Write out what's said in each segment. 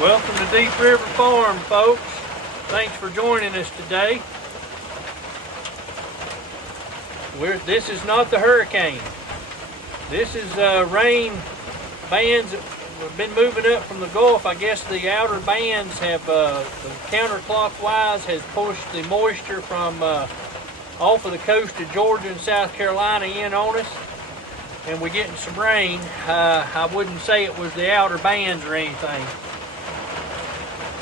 Welcome to Deep River Farm, folks. Thanks for joining us today. This is not the hurricane. This is rain bands that have been moving up from the Gulf. I guess the outer bands have, the counterclockwise has pushed the moisture from off of the coast of Georgia and South Carolina in on us. And we're getting some rain. I wouldn't say it was the outer bands or anything.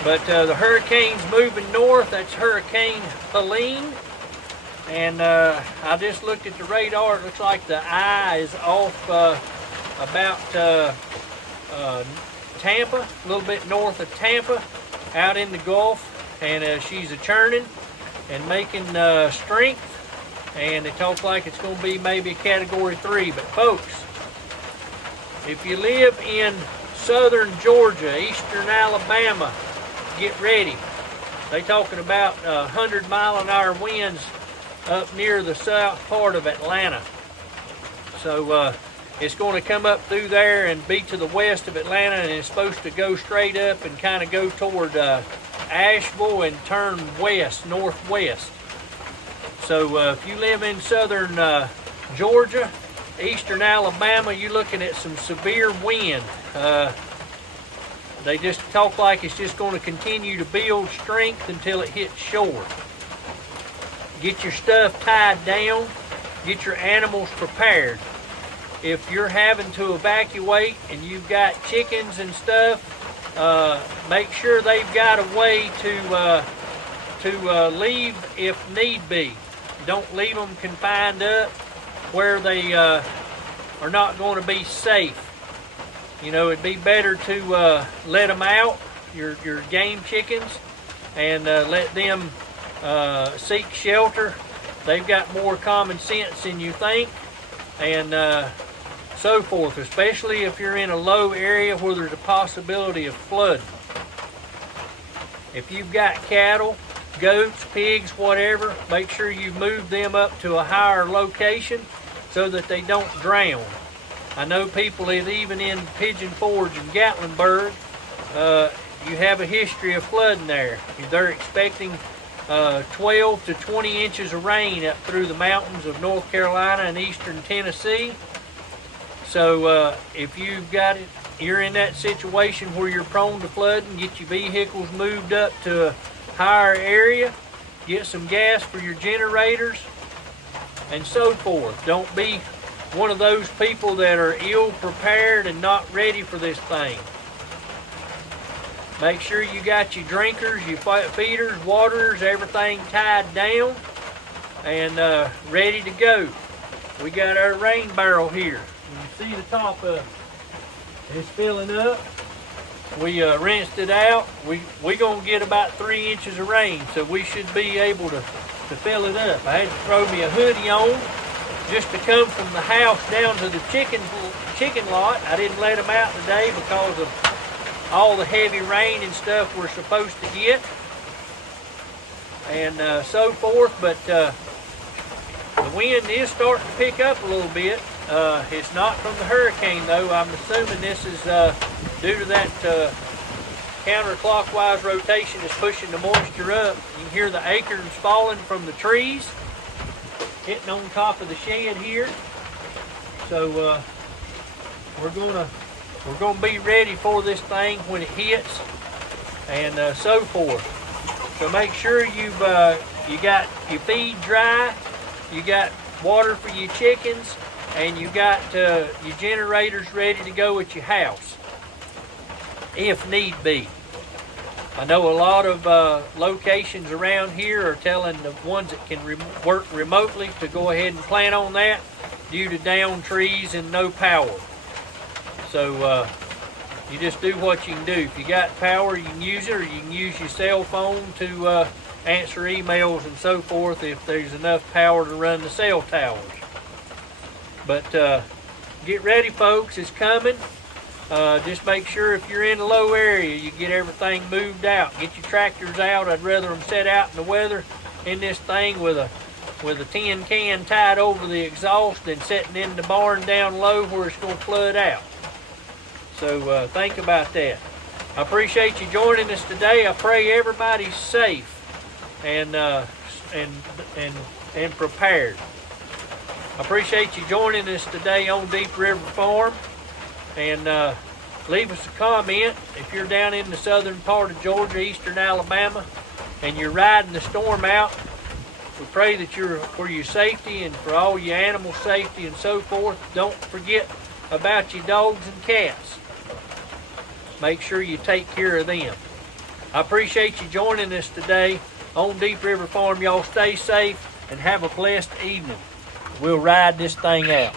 But the hurricane's moving north. That's Hurricane Helene. And I just looked at the radar. It looks like the eye is off about Tampa, a little bit north of Tampa, out in the Gulf. And she's a churning and making strength. And it talks like it's going to be maybe a Category 3. But folks, if you live in southern Georgia, eastern Alabama, get ready. They talking about 100-mile-an-hour winds up near the south part of Atlanta. So it's going to come up through there and be to the west of Atlanta, and it's supposed to go straight up and kind of go toward Asheville and turn west, northwest. So if you live in southern Georgia, eastern Alabama, you're looking at some severe wind. They just talk like it's just going to continue to build strength until it hits shore. Get your stuff tied down. Get your animals prepared. If you're having to evacuate and you've got chickens and stuff, make sure they've got a way to leave if need be. Don't leave them confined up where they are not going to be safe. You know, it'd be better to let them out, your game chickens, and let them seek shelter. They've got more common sense than you think, and so forth, especially if you're in a low area where there's a possibility of flooding. If you've got cattle, goats, pigs, whatever, make sure you move them up to a higher location so that they don't drown. I know people that even in Pigeon Forge and Gatlinburg, you have a history of flooding there. They're expecting 12 to 20 inches of rain up through the mountains of North Carolina and eastern Tennessee. So if you've got it, you're in that situation where you're prone to flooding, get your vehicles moved up to a higher area, get some gas for your generators, and so forth. Don't be one of those people that are ill prepared and not ready for this thing. Make sure you got your drinkers, your feeders, waterers, everything tied down and ready to go. We got our rain barrel here. You can see the top of it is filling up. We rinsed it out. We gonna get about 3 inches of rain, so we should be able to fill it up. I had to throw me a hoodie on just to come from the house down to the chicken lot. I didn't let them out today because of all the heavy rain and stuff we're supposed to get, and so forth. But the wind is starting to pick up a little bit. It's not from the hurricane though. I'm assuming this is due to that counterclockwise rotation is pushing the moisture up. You can hear the acorns falling from the trees, hitting on top of the shed here. So we're gonna be ready for this thing when it hits, and so forth. So make sure you got your feed dry, you got water for your chickens, and you got your generators ready to go at your house if need be. I know a lot of locations around here are telling the ones that can work remotely to go ahead and plan on that due to downed trees and no power. So you just do what you can do. If you got power, you can use it, or you can use your cell phone to answer emails and so forth if there's enough power to run the cell towers. But get ready, folks, it's coming. Just make sure if you're in a low area, you get everything moved out. Get your tractors out. I'd rather them set out in the weather in this thing with a tin can tied over the exhaust than sitting in the barn down low where it's going to flood out. So think about that. I appreciate you joining us today. I pray everybody's safe and prepared. I appreciate you joining us today on Deep River Farm, and leave us a comment if you're down in the southern part of Georgia, eastern Alabama, and you're riding the storm out. We pray that for your safety and for all your animal safety and so forth. Don't forget about your dogs and cats. Make sure you take care of them. I appreciate you joining us today on Deep River Farm. Y'all stay safe and have a blessed evening. We'll ride this thing out.